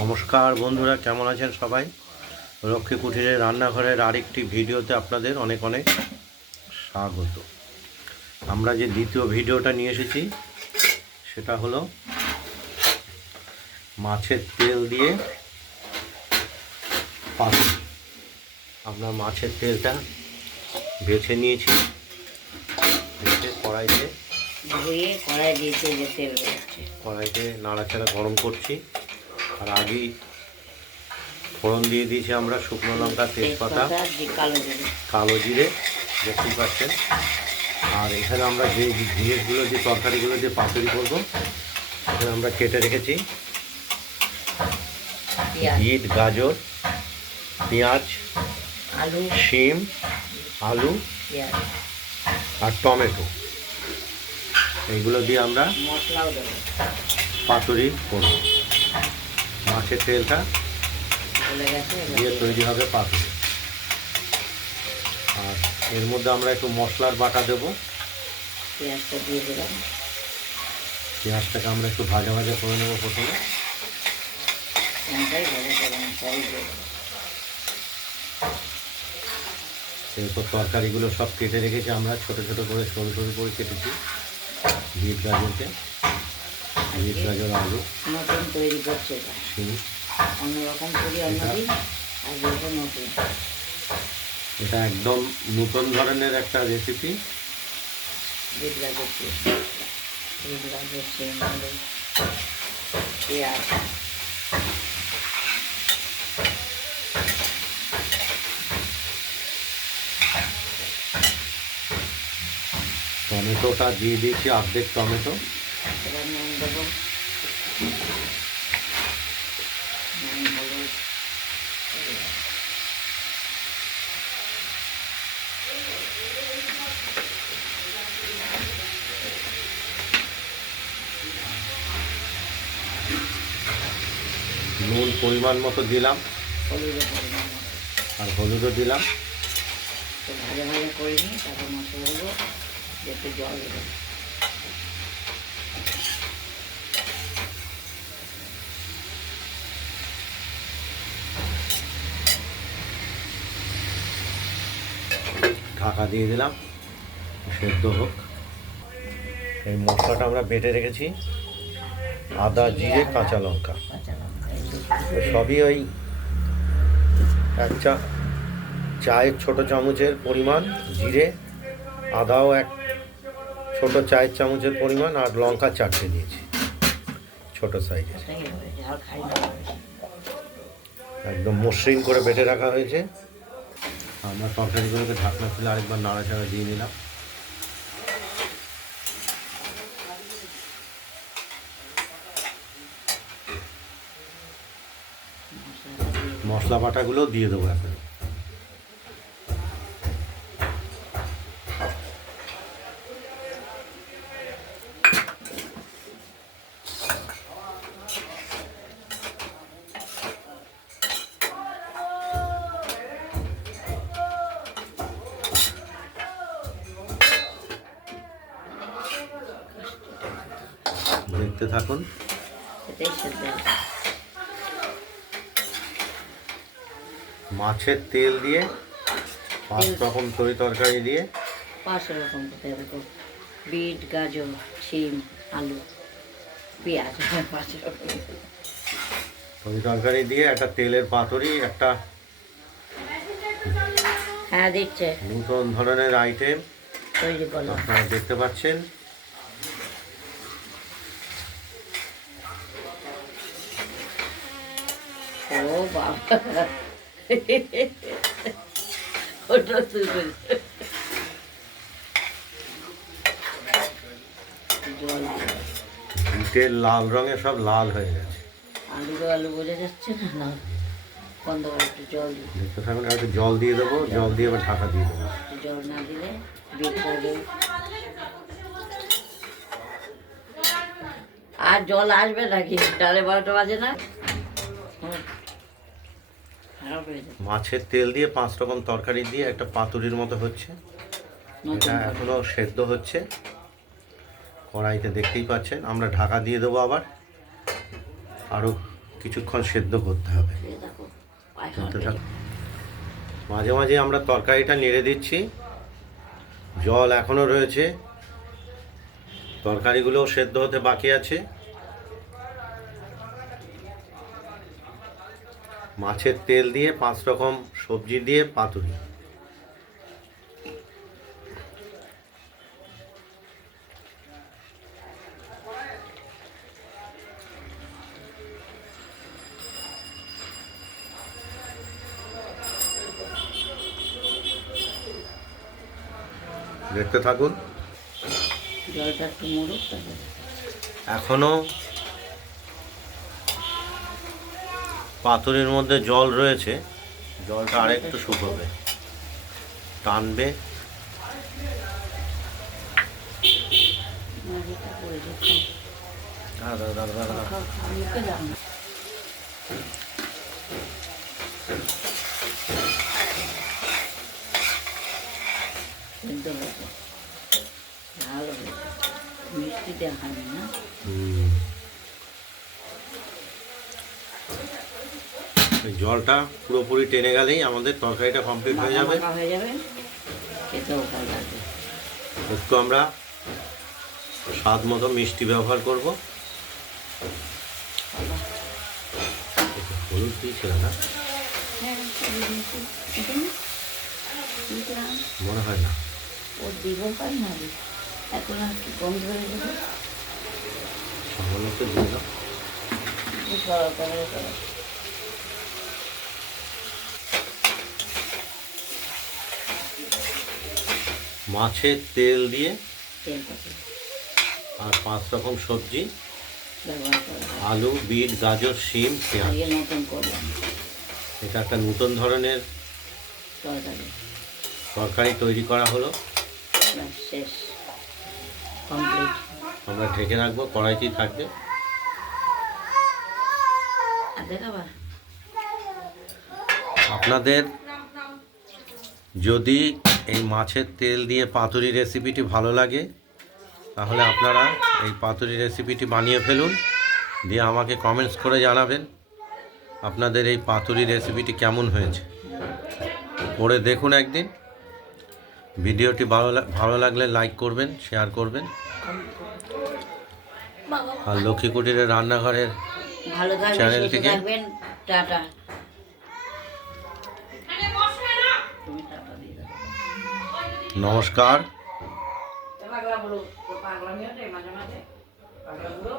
নমস্কার বন্ধুরা, কেমন আছেন সবাই? রক্ষী কুঠিরের রান্নাঘরের আরেকটি ভিডিওতে আপনাদের অনেক অনেক স্বাগত। আমরা যে দ্বিতীয় ভিডিওটা নিয়ে এসেছি সেটা হলো মাছের তেল দিয়ে পাতুরি। আমরা মাছের তেলটা বেছে নিয়েছি, বেছে কড়াইতে নাড়াচাড়া গরম করছি। আর আগেই ফোড়ন দিয়ে দিয়েছি আমরা শুকনো লঙ্কা, তেজপাতা, কালো জিরে, দেখতেই পাচ্ছেন। আর এখানে আমরা যে জিনিসগুলো, যে তরকারিগুলো দিয়ে পাতুরি করবো, এখানে আমরা কেটে রেখেছি বিট, গাজর, পেঁয়াজ, আলু, শিম, আলু আর টমেটো। এইগুলো দিয়ে আমরা মশলাও দেবো, পাতুরি করব। মাছের তেলটা দিয়ে তৈরি হবে পাতুরি। আর এর মধ্যে আমরা একটু মশলার বাটা দেব। পেঁয়াজটা দিয়ে দিলাম। পেঁয়াজটাকে আমরা একটু ভাজা ভাজা করে নেবো প্রথমে। এরপর তরকারিগুলো সব কেটে রেখেছি আমরা, ছোটো ছোটো করে সরু সরু করে কেটেছি। বিট গাজরকে, বিট গাজর, আলু নতুন তৈরি করছে, অন্যরকম করি অন্যদিন, আর এটা নতুন। এটা একদম নতুন ধরনের একটা রেসিপি। বিট গাজর দিয়ে, বিট গাজর, শিম, আলু, পেঁয়াজ, টমেটোটা দিয়ে দিয়েছি, অর্ধেক টমেটো। এবার নুন দেবো, নুন, হলুদ, নুন পরিমাণ মতো দিলাম, হলুদের পরিমাণ মতো। আর হলুদও দিলাম। তো ভাজা ভাজা করে নিই, তারপর মশলা দেবো, একটু জল দেবো। ঢাকা দিয়ে দিলাম, সেদ্ধ হোক। এই মশলাটা আমরা বেটে রেখেছি, আদা, জিরে, কাঁচা লঙ্কা, সবই ওই এক চায়ের ছোটো চামচের পরিমাণ জিরে, আদাও এক ছোটো চায়ের চামচের পরিমাণ, আর লঙ্কা 4টে দিয়েছি ছোটো সাইজের। একদম মসৃণ করে বেটে রাখা হয়েছে। আমরা তরকারিগুলোকে ঢাকনা খুলে আরেকবার নাড়াচাড়া দিয়ে নিলাম। মশলা বাটাগুলো দিয়ে দেবো এখন। দেখতে থাকুন। মাছের তেল দিয়ে 5 রকম তরকারি দিয়ে 5 রকম বিট, গাজর, শিম, আলু, পেঁয়াজ, 5 রকম তরকারি দিয়ে একটা তেলের পাতুরি, একটা দিচ্ছে নতুন ধরনের আইটেম তৈরি করলাম। আপনারা দেখতে পাচ্ছেন। ও বাবা, ওটা তুলে জল, বিটের লাল রঙে সব লাল হয়ে গেছে। আলু বোঝা যাচ্ছে না, না বন্ধ করে একটু জল দিই। দেখতে থাকুন। একটু জল দিয়ে দেবো, জল দিয়ে এবার ঢাকা দিয়ে দেবো। জল না দিলে বিট পড়বে, আর জল আসবে নাকি? 12:30 বাজে না। মাছের তেল দিয়ে 5 রকম তরকারি দিয়ে একটা পাতুরির মতো হচ্ছে। এটা এখনো সেদ্ধ হচ্ছে কড়াইতে, দেখতেই পাচ্ছেন। আমরা ঢাকা দিয়ে দেবো আবার। আরও কিছুক্ষণ সেদ্ধ করতে হবে। এই দেখো পায়েস সেদ্ধ আমার থাক। মাঝে মাঝে আমরা তরকারিটা নেড়ে দিচ্ছি, জল এখনও রয়েছে, তরকারিগুলোও সেদ্ধ হতে বাকি আছে। মাছের তেল দিয়ে 5 রকম সবজি দিয়ে পাতুরি। দেখতে থাকুন। জলটা একটু মরুক তারপরে এখনো পাতুরির মধ্যে জল রয়েছে, জলটা আরেকটু শুকোবে, টানবে। মাঝিটা করে দিচ্ছি। দাঁড়া দাঁড়া দাঁড়া দাঁড়া দাঁড়া। খাও, খাও, মুখে দাও না। সেদ্ধ হয়েছে, ভালো হয়েছে, মিষ্টি দেওয়া হয়নি না। এই জলটা পুরোপুরি টেনে গেলেই আমাদের তরকারিটা কমপ্লিট হয়ে যাবে। মাখা হয়ে যাবে, খেতেও ভালো লাগবে। একটু আমরা স্বাদ মতো মিষ্টি ব্যবহার করব। হলুদ দিয়েছিল না, হ্যাঁ, দিলাম। মনে হয় না। ও দিব পাই না দিই, এখন আর কি গন্ধ হয়ে যাবে। সামান্য একটু দিয়ে দাও। মাছের তেল দিয়ে আর 5 রকম সবজি, আলু, বিট, গাজর, শিম, পেঁয়াজ। নতুন করলাম এটা একটা নতুন ধরনের তরকারি, তরকারি তৈরি করা হলো। ব্যাস শেষ, কমপ্লিট। আমরা ঢেকে রাখবো, কড়াইতেই থাকবে। আর দেখাবা আপনাদের যদি এই মাছের তেল দিয়ে পাতুরি রেসিপিটি ভালো লাগে, তাহলে আপনারা এই পাতুরি রেসিপিটি বানিয়ে ফেলুন, দিয়ে আমাকে কমেন্টস করে জানাবেন আপনাদের এই পাতুরি রেসিপিটি কেমন হয়েছে। করে দেখুন একদিন। ভিডিওটি ভালো লাগলে লাইক করবেন, শেয়ার করবেন। আর লক্ষ্মী কুটিরের রান্নাঘরের ভালো থাকবেন, সুস্থ চ্যানেলটিকে থাকবেন। টাটা। তুমি টাটা দিয়ে দাও। নমস্কার। পাগলা বলো, পাগলামি হচ্ছে মাঝে মাঝে।